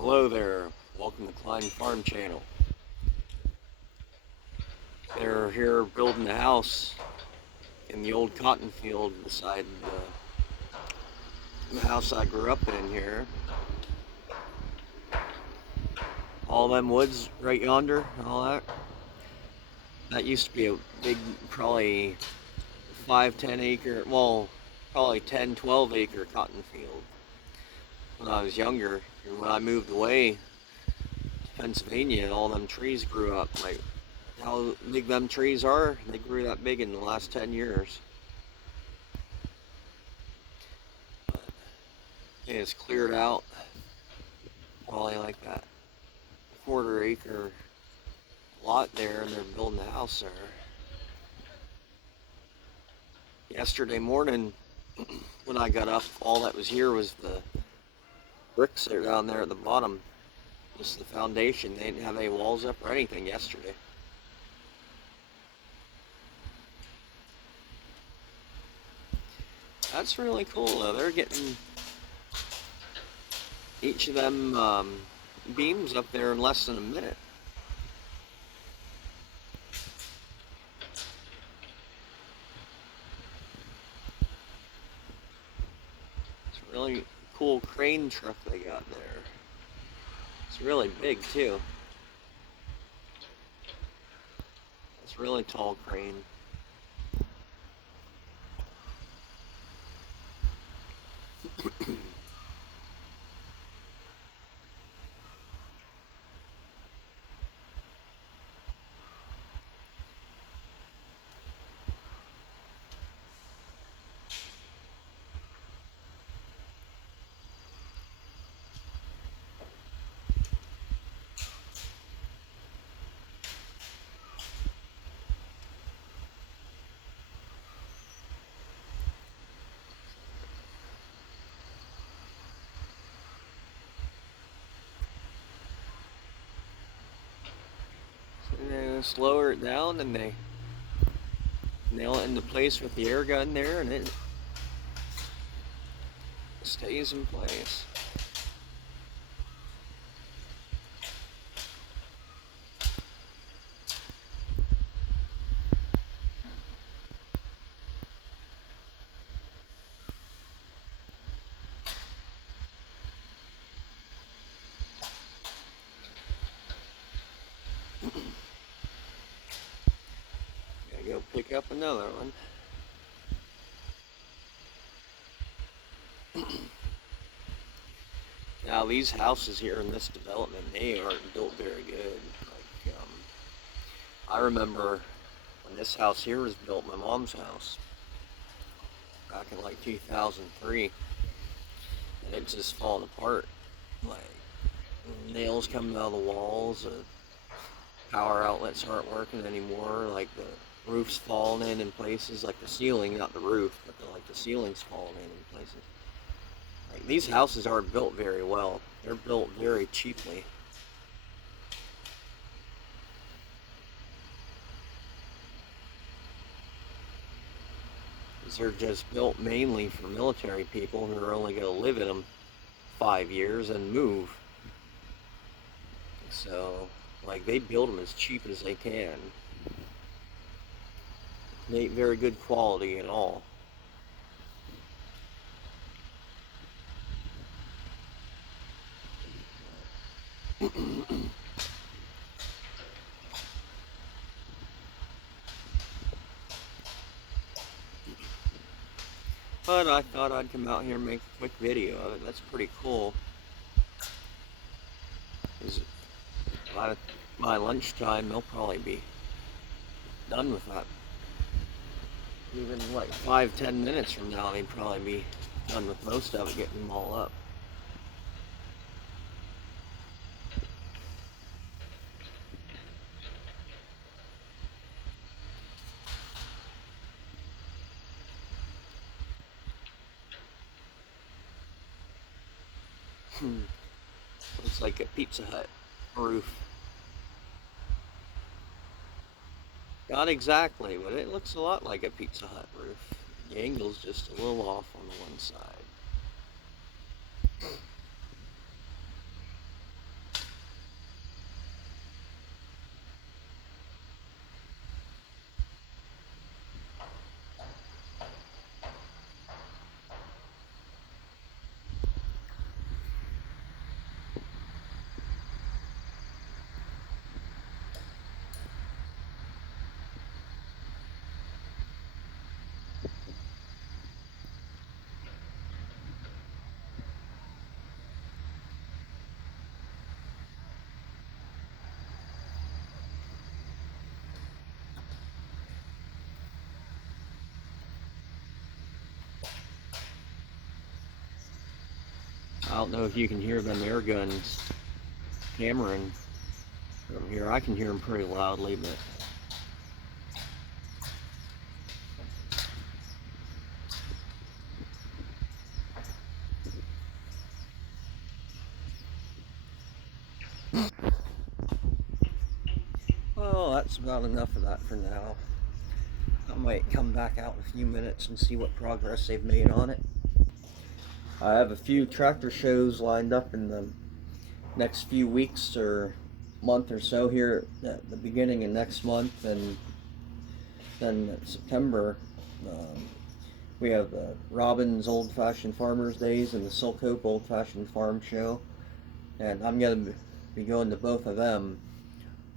Hello there, welcome to Klein Farm Channel. They're here building a house in the old cotton field beside the house I grew up in here. All them woods right yonder, all that. That used to be a big, probably 5, 10 acre, well, probably 10, 12 acre cotton field when I was younger. And when I moved away to Pennsylvania, all them trees grew up. Like how big them trees are, they grew that big in the last 10 years. And it's cleared out, probably like that quarter-acre lot there, and they're building a house there. Yesterday morning, when I got up, all that was here was the bricks that are down there at the bottom, just the foundation. They didn't have any walls up or anything yesterday. That's really cool though. They're getting each of them beams up there in less than a minute. It's a really cool crane truck they got there. It's really big too. It's a really tall crane. And just lower it down and they nail it into place with the air gun there, and it stays in place. Gotta go pick up another one. Now these houses here in this development, they aren't built very good. Like, I remember when this house here was built, my mom's house, back in like 2003, and it's just falling apart. Like nails coming out of the walls, power outlets aren't working anymore. Like the roof's falling in places, like the ceiling, not the roof, but the ceiling's falling in places. Like, these houses aren't built very well. They're built very cheaply. They're just built mainly for military people who are only going to live in them 5 years and move. So, like, they build them as cheap as they can. They ain't very good quality at all. But I thought I'd come out here and make a quick video of it. That's pretty cool. By lunchtime, they'll probably be done with that. Even like 5, 10 minutes from now, they'd probably be done with most of it, getting them all up. Looks like a Pizza Hut roof. Not exactly, but it looks a lot like a Pizza Hut roof. The angle's just a little off on the one side. I don't know if you can hear them air guns hammering from here. I can hear them pretty loudly, but well, that's about enough of that for now. I might come back out in a few minutes and see what progress they've made on it. I have a few tractor shows lined up in the next few weeks or month or so here at the beginning of next month, and then in September um, we have the Robbins Old Fashioned Farmers Days and the Silk Hope Old Fashioned Farm Show, and I'm going to be going to both of them.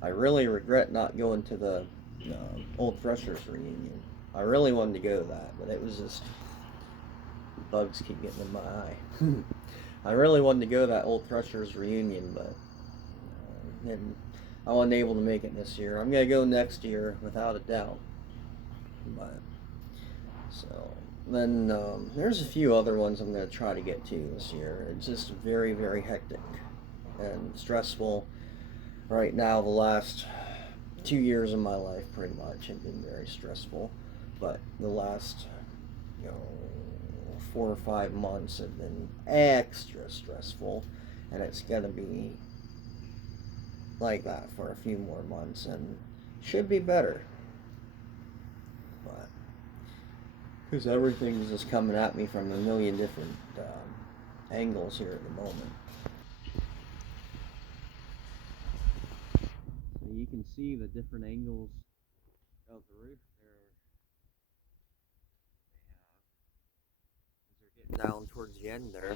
I really regret not going to the Old Threshers reunion. I really wanted to go to that, but it was just bugs keep getting in my eye. I really wanted to go to that Old Threshers reunion, but I wasn't able to make it this year. I'm gonna go next year without a doubt. But so then there's a few other ones I'm gonna try to get to this year. It's just very, very hectic and stressful right now. The last 2 years of my life pretty much have been very stressful, but the last 4 or 5 months have been extra stressful, and it's gonna be like that for a few more months and should be better, but because everything's just coming at me from a million different angles here at the moment. So you can see the different angles of the roof there as they're getting down towards the end there.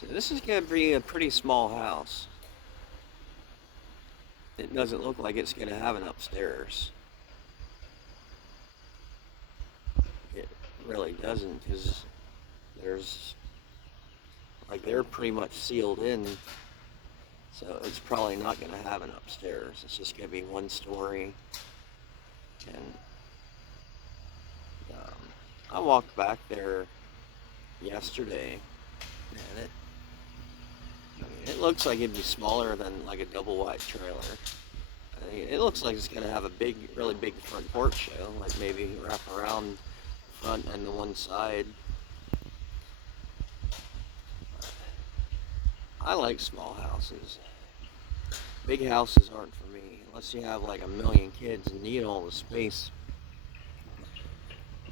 So this is going to be a pretty small house. It doesn't look like it's going to have an upstairs. It really doesn't, because they're pretty much sealed in, so it's probably not going to have an upstairs. It's just going to be one story. And I walked back there yesterday, and it looks like it'd be smaller than like a double wide trailer. I mean, it looks like it's going to have a really big front porch show, like maybe wrap around the front and the one side. I like small houses. Big houses aren't for me, unless you have like a million kids and need all the space.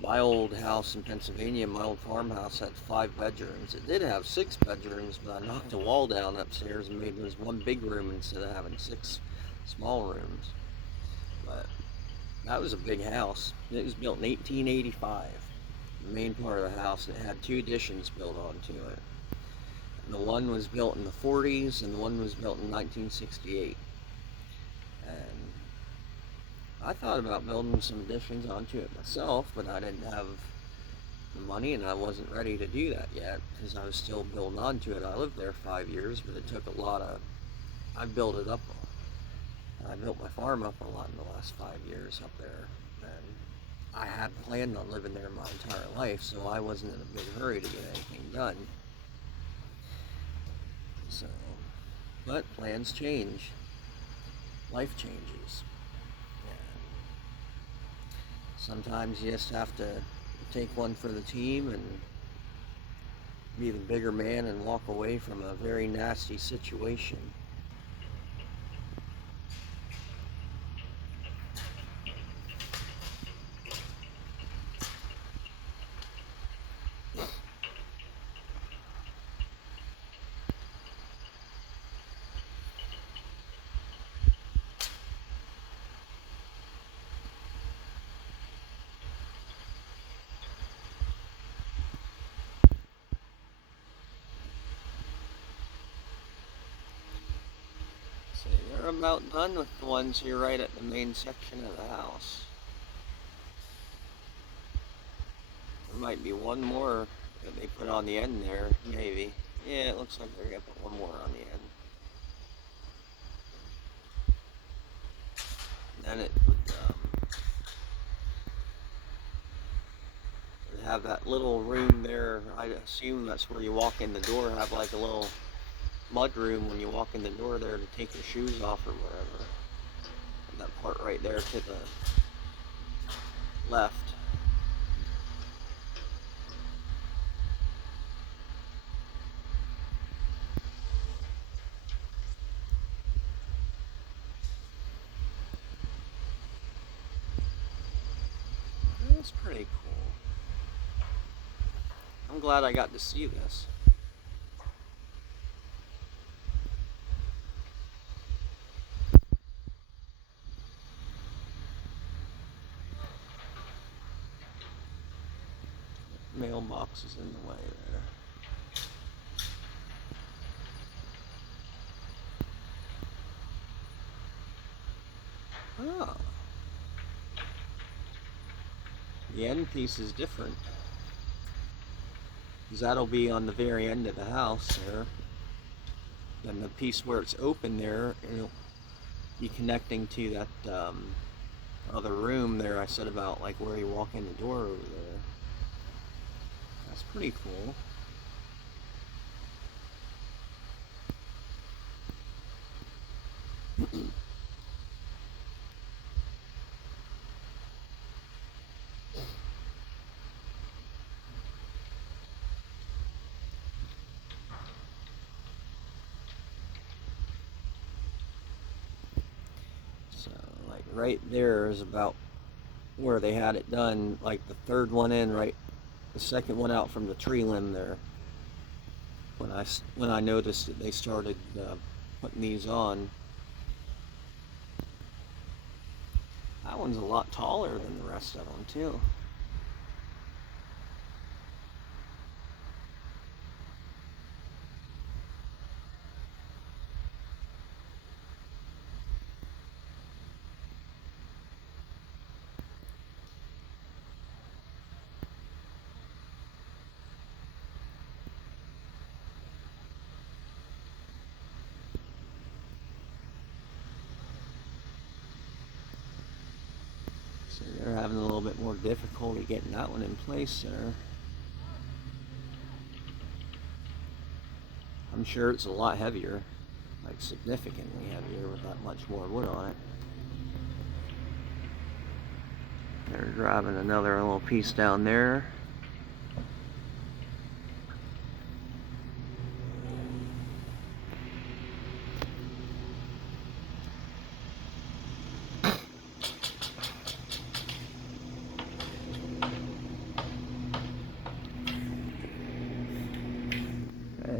My old house in Pennsylvania, my old farmhouse, had 5 bedrooms. It did have 6 bedrooms, but I knocked the wall down upstairs and made this one big room instead of having 6 small rooms. But that was a big house. It was built in 1885. The main part of the house, it had 2 additions built onto it. And the one was built in the 40s, and the one was built in 1968. And I thought about building some additions onto it myself, but I didn't have the money and I wasn't ready to do that yet because I was still building onto it. I lived there 5 years, but it took a lot of, I built it up. I built my farm up a lot in the last 5 years up there. And I had planned on living there my entire life, so I wasn't in a big hurry to get anything done. So, but plans change. Life changes. Sometimes you just have to take one for the team and be the bigger man and walk away from a very nasty situation. So they're about done with the ones here right at the main section of the house. There might be one more that they put on the end there, maybe. Yeah, it looks like they're going to put one more on the end. Then it would have that little room there. I assume that's where you walk in the door, have like a little mud room when you walk in the door there to take your shoes off or whatever. And that part right there to the left. That's pretty cool. I'm glad I got to see this. Mailbox is in the way there. Oh. The end piece is different. Because that'll be on the very end of the house there. And the piece where it's open there, it'll be connecting to that other room there I said about, like where you walk in the door over there. That's pretty cool. So, like right there is about where they had it done, like the third one in, right, the second one out from the tree limb there. When I noticed that they started putting these on, that one's a lot taller than the rest of them too. So they're having a little bit more difficulty getting that one in place there. I'm sure it's a lot heavier, like significantly heavier with that much more wood on it. They're driving another little piece down there.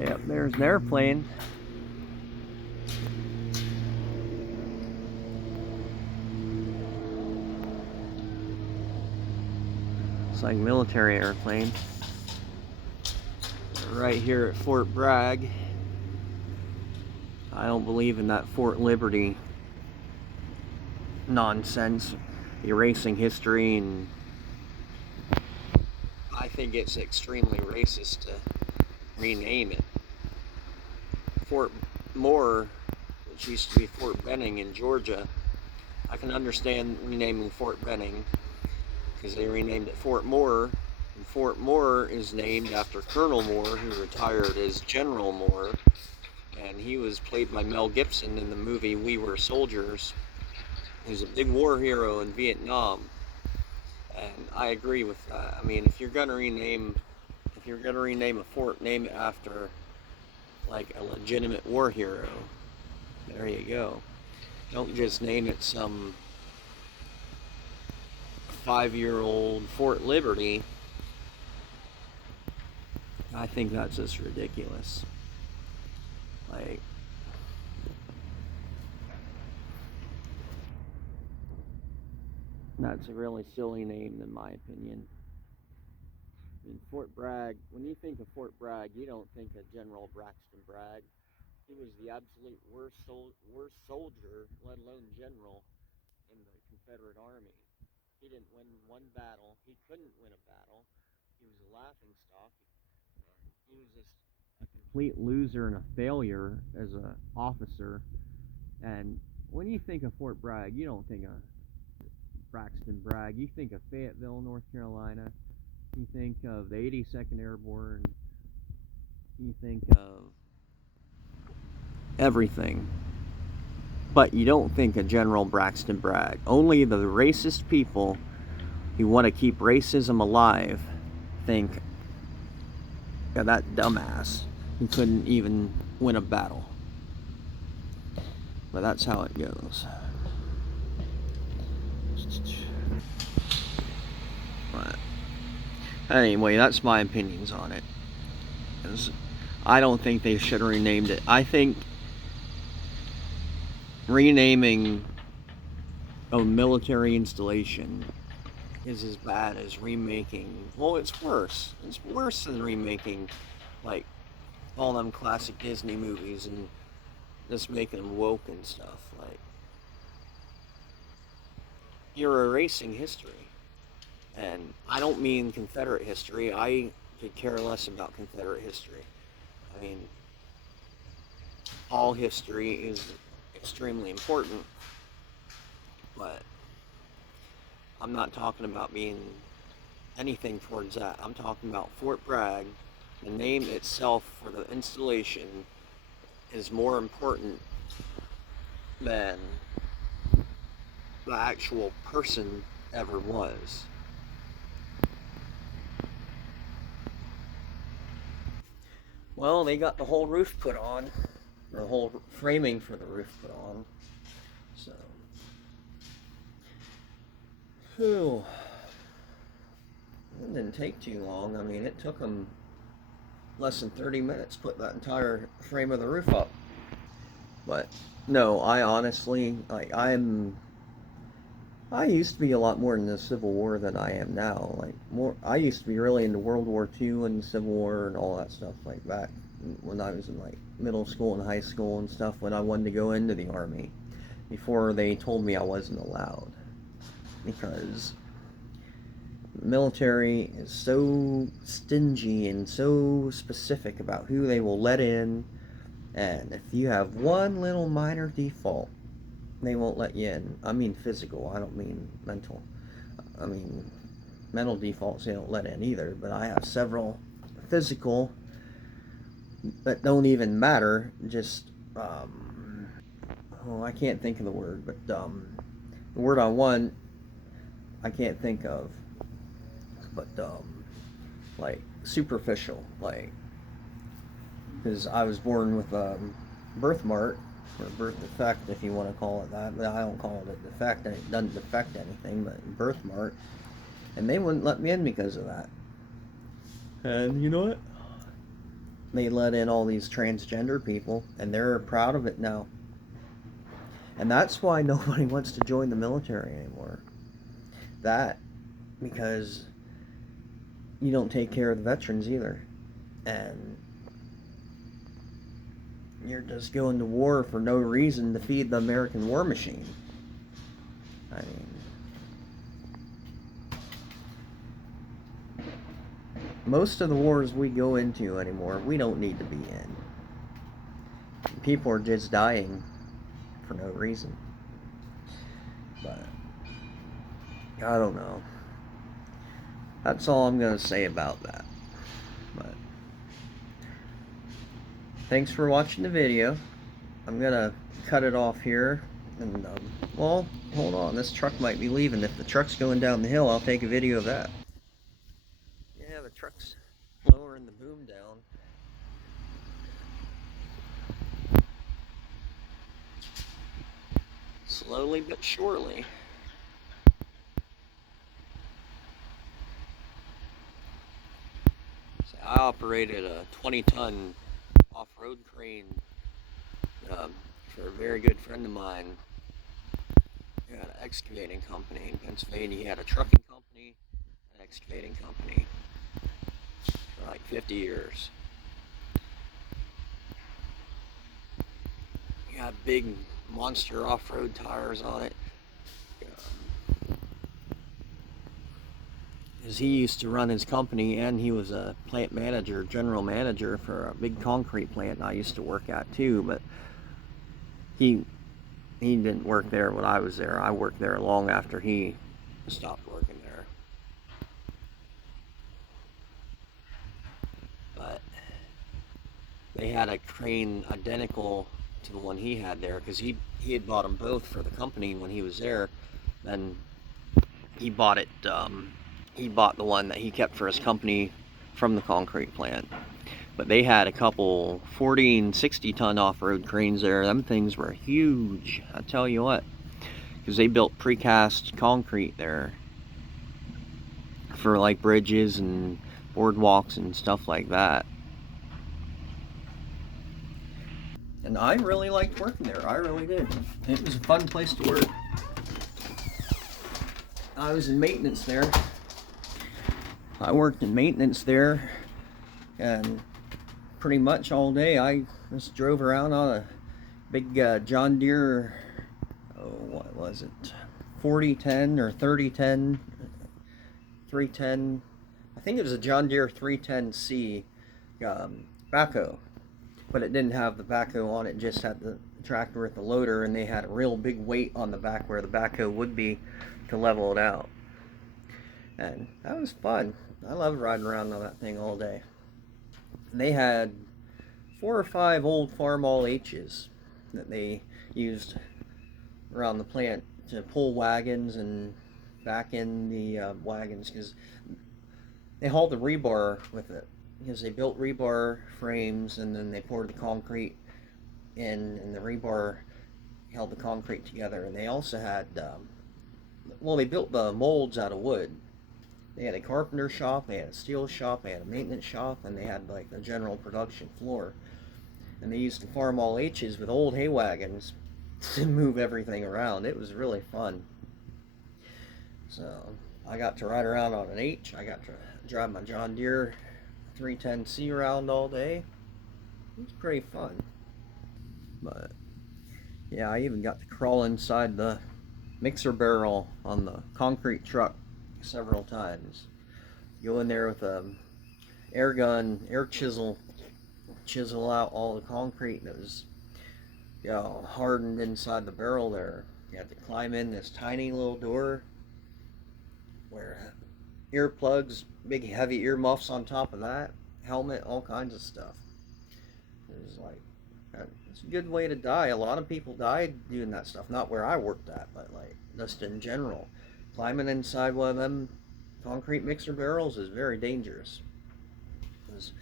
Yep, there's an airplane. It's like a military airplane. Right here at Fort Bragg. I don't believe in that Fort Liberty nonsense, erasing history, and I think it's extremely racist to rename it. Fort Moore, which used to be Fort Benning in Georgia, I can understand renaming Fort Benning because they renamed it Fort Moore, and Fort Moore is named after Colonel Moore, who retired as General Moore, and he was played by Mel Gibson in the movie We Were Soldiers. He was a big war hero in Vietnam, and I agree with that. I mean, if you're gonna rename a fort, name it after like a legitimate war hero. There you go. Don't just name it some 5-year-old Fort Liberty. I think that's just ridiculous. Like, that's a really silly name in my opinion. In Fort Bragg, when you think of Fort Bragg, you don't think of General Braxton Bragg. He was the absolute worst soldier, let alone general, in the Confederate Army. He didn't win one battle. He couldn't win a battle. He was a laughing stock. He was just a complete loser and a failure as an officer. And when you think of Fort Bragg, you don't think of Braxton Bragg. You think of Fayetteville, North Carolina. You think of the 82nd Airborne, you think of everything. But you don't think of General Braxton Bragg. Only the racist people who want to keep racism alive think, yeah, that dumbass who couldn't even win a battle. But that's how it goes. But anyway, that's my opinions on it. I don't think they should have renamed it. I think renaming a military installation is as bad as remaking. Well, it's worse. It's worse than remaking, like, all them classic Disney movies and just making them woke and stuff. Like, you're erasing history. And I don't mean Confederate history. I could care less about Confederate history. I mean, all history is extremely important, but I'm not talking about being anything towards that. I'm talking about Fort Bragg. The name itself for the installation is more important than the actual person ever was. Well, they got the whole roof put on, or the whole framing for the roof put on. So, whew. It didn't take too long. I mean, it took them less than 30 minutes to put that entire frame of the roof up. But no, I honestly, like, I used to be a lot more in the Civil War than I am now. Like, more, I used to be really into World War II and the Civil War and all that stuff like that when I was in like middle school and high school and stuff, when I wanted to go into the Army, before they told me I wasn't allowed, because the military is so stingy and so specific about who they will let in, and if you have one little minor default, they won't let you in. I mean physical, I don't mean mental. I mean mental defaults they don't let in either, but I have several physical that don't even matter. Just, oh, I can't think of the word, but the word I want, I can't think of, but like superficial, like, because I was born with a birthmark, or birth defect, if you want to call it that, but I don't call it a defect, and it doesn't affect anything, but birthmark, and they wouldn't let me in because of that. And you know what? They let in all these transgender people, and they're proud of it now. And that's why nobody wants to join the military anymore. That, because you don't take care of the veterans either. And you're just going to war for no reason to feed the American war machine. I mean, most of the wars we go into anymore, we don't need to be in. People are just dying for no reason. But I don't know. That's all I'm going to say about that. But thanks for watching the video. I'm going to cut it off here. And, well, hold on. This truck might be leaving. If the truck's going down the hill, I'll take a video of that. Yeah, the truck's lowering the boom down. Slowly but surely. So I operated a 20-ton off-road crane for a very good friend of mine. He had an excavating company in Pennsylvania. He had a trucking company, an excavating company for like 50 years. He had big monster off-road tires on it. Because he used to run his company, and he was a plant manager, general manager for a big concrete plant I used to work at too, but he didn't work there when I was there. I worked there long after he stopped working there. they had a crane identical to the one he had there, because he had bought them both for the company when he was there. Then he bought it. He bought the one that he kept for his company from the concrete plant. But they had a couple 40 and 60 ton off-road cranes there. Them things were huge, I tell you what, because they built precast concrete there for like bridges and boardwalks and stuff like that. And I really liked working there. I really did. It was a fun place to work. I was in maintenance there. I worked in maintenance there, and pretty much all day I just drove around on a big John Deere, oh, what was it, 4010 or 3010, 310, I think it was a John Deere 310C backhoe, but it didn't have the backhoe on it, it just had the tractor with the loader, and they had a real big weight on the back where the backhoe would be to level it out. And that was fun. I loved riding around on that thing all day. And they had 4 or 5 old Farmall H's that they used around the plant to pull wagons and back in the wagons, because they hauled the rebar with it, because they built rebar frames and then they poured the concrete in, and the rebar held the concrete together. And they also had well, they built the molds out of wood. They had a carpenter shop, they had a steel shop, they had a maintenance shop, and they had like the general production floor. And they used the Farmall H's with old hay wagons to move everything around. It was really fun. So I got to ride around on an H. I got to drive my John Deere 310C around all day. It was pretty fun. But yeah, I even got to crawl inside the mixer barrel on the concrete truck several times. Go in there with a air gun, air chisel out all the concrete that was, you know, hardened inside the barrel there. You had to climb in this tiny little door where earplugs, big heavy earmuffs on top of that, helmet, all kinds of stuff. It was like, it's a good way to die. A lot of people died doing that stuff. Not where I worked at, but like just in general. Climbing inside one of them concrete mixer barrels is very dangerous. Because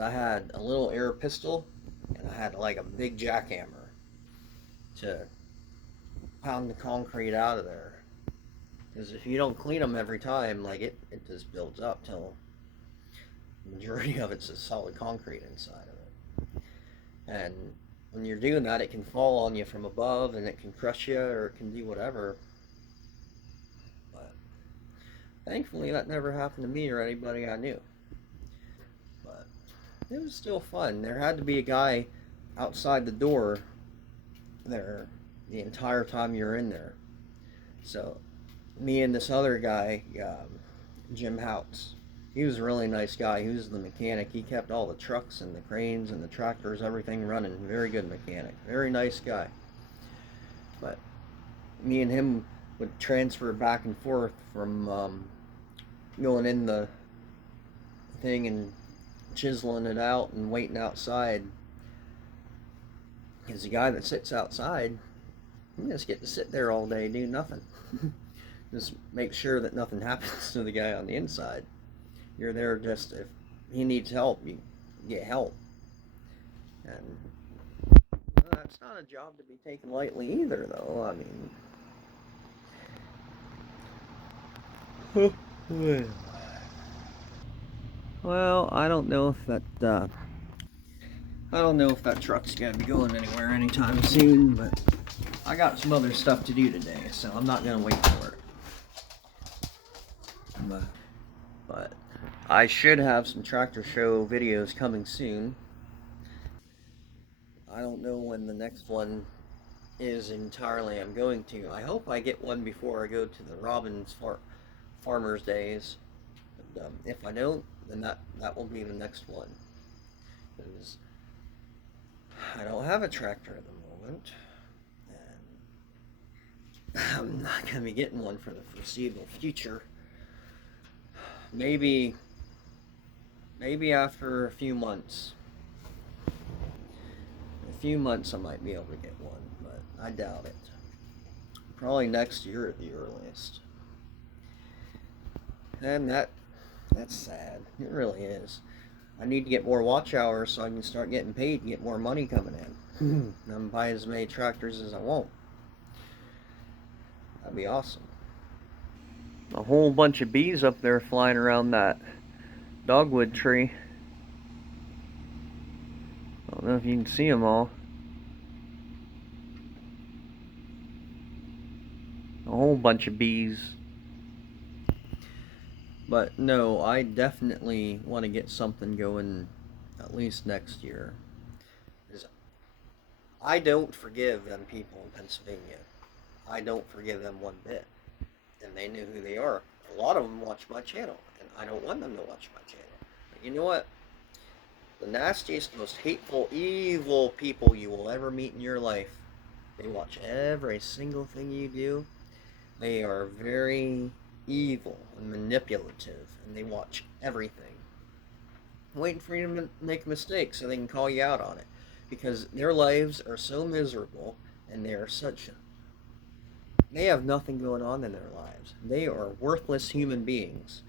I had a little air pistol and I had like a big jackhammer to pound the concrete out of there. Because if you don't clean them every time, like it just builds up till the majority of it's a solid concrete inside of it. And when you're doing that, it can fall on you from above and it can crush you, or it can do whatever. But thankfully that never happened to me or anybody I knew. But it was still fun. There had to be a guy outside the door there the entire time you're in there. So me and this other guy, Jim Houts, he was a really nice guy. He was the mechanic. He kept all the trucks and the cranes and the tractors, everything running. Very good mechanic. Very nice guy. But me and him would transfer back and forth from going in the thing and chiseling it out and waiting outside. Because the guy that sits outside, you just get to sit there all day, do nothing. Just make sure that nothing happens to the guy on the inside. You're there just if he needs help, you get help. And well, that's not a job to be taken lightly either, though. I mean, well, I don't know if that truck's gonna be going anywhere anytime soon, but I got some other stuff to do today, so I'm not gonna wait for it. But I should have some tractor show videos coming soon. I don't know when the next one is entirely. I'm going to. I hope I get one before I go to the Robbins Farmers Days. But, if I don't, then that will be the next one. Because I don't have a tractor at the moment, and I'm not going to be getting one for the foreseeable future. Maybe after a few months, few months I might be able to get one, but I doubt it. Probably next year at the earliest. And that's sad. It really is. I need to get more watch hours so I can start getting paid and get more money coming in. I'm buy as many tractors as I want. That'd be awesome. A whole bunch of bees up there flying around that dogwood tree. I don't know if you can see them all. A whole bunch of bees. But no, I definitely want to get something going at least next year. I don't forgive them people in Pennsylvania. I don't forgive them one bit. And they knew who they are. A lot of them watch my channel, and I don't want them to watch my channel. But you know what? The nastiest, most hateful, evil people you will ever meet in your life, they watch every single thing you do. They are very evil and manipulative, and they watch everything. Waiting for you to make a mistake so they can call you out on it. Because their lives are so miserable, and they are they have nothing going on in their lives. They are worthless human beings,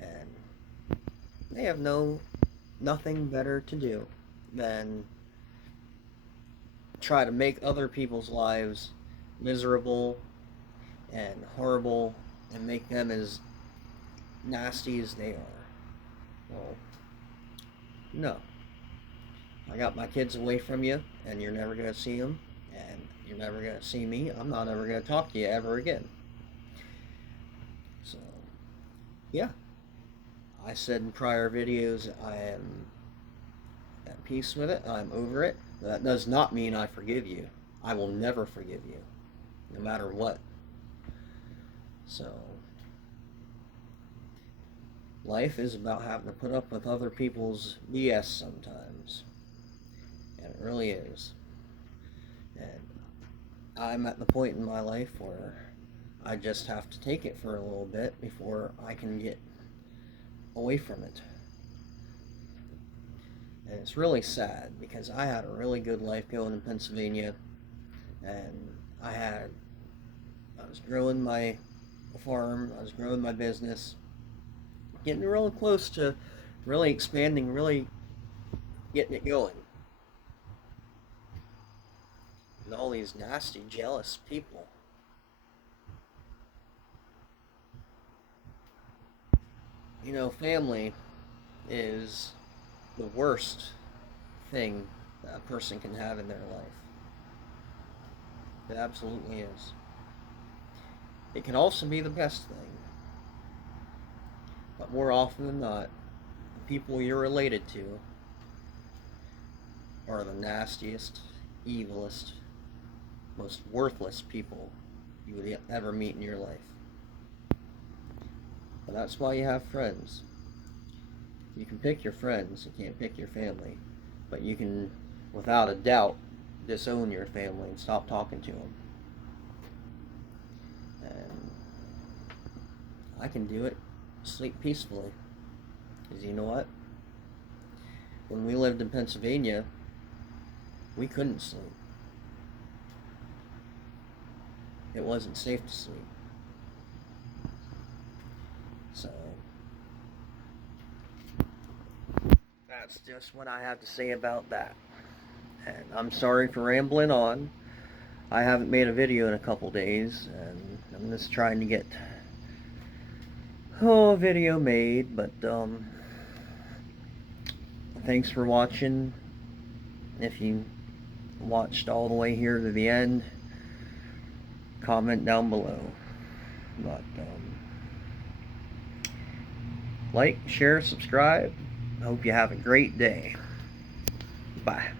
and they have nothing better to do than try to make other people's lives miserable and horrible and make them as nasty as they are. Well, no. I got my kids away from you, and you're never going to see them, and you're never going to see me. I'm not ever going to talk to you ever again. So, yeah. I said in prior videos I am at peace with it. I'm over it. But that does not mean I forgive you. I will never forgive you, no matter what. So, life is about having to put up with other people's BS sometimes. And it really is. And I'm at the point in my life where I just have to take it for a little bit before I can get away from it. And it's really sad because I had a really good life going in Pennsylvania, and I was growing my farm, I was growing my business, getting real close to really expanding, really getting it going. And all these nasty, jealous people. You know, family is the worst thing that a person can have in their life. It absolutely is. It can also be the best thing. But more often than not, the people you're related to are the nastiest, evilest, most worthless people you would ever meet in your life. And that's why you have friends. You can pick your friends, you can't pick your family. But you can, without a doubt, disown your family and stop talking to them. And I can do it, sleep peacefully. Because you know what? When we lived in Pennsylvania, we couldn't sleep. It wasn't safe to sleep. So, that's just what I have to say about that. And I'm sorry for rambling on. I haven't made a video in a couple days, and I'm just trying to get a video made, but thanks for watching. If you watched all the way here to the end, comment down below. But like, share, subscribe. I hope you have a great day. Bye.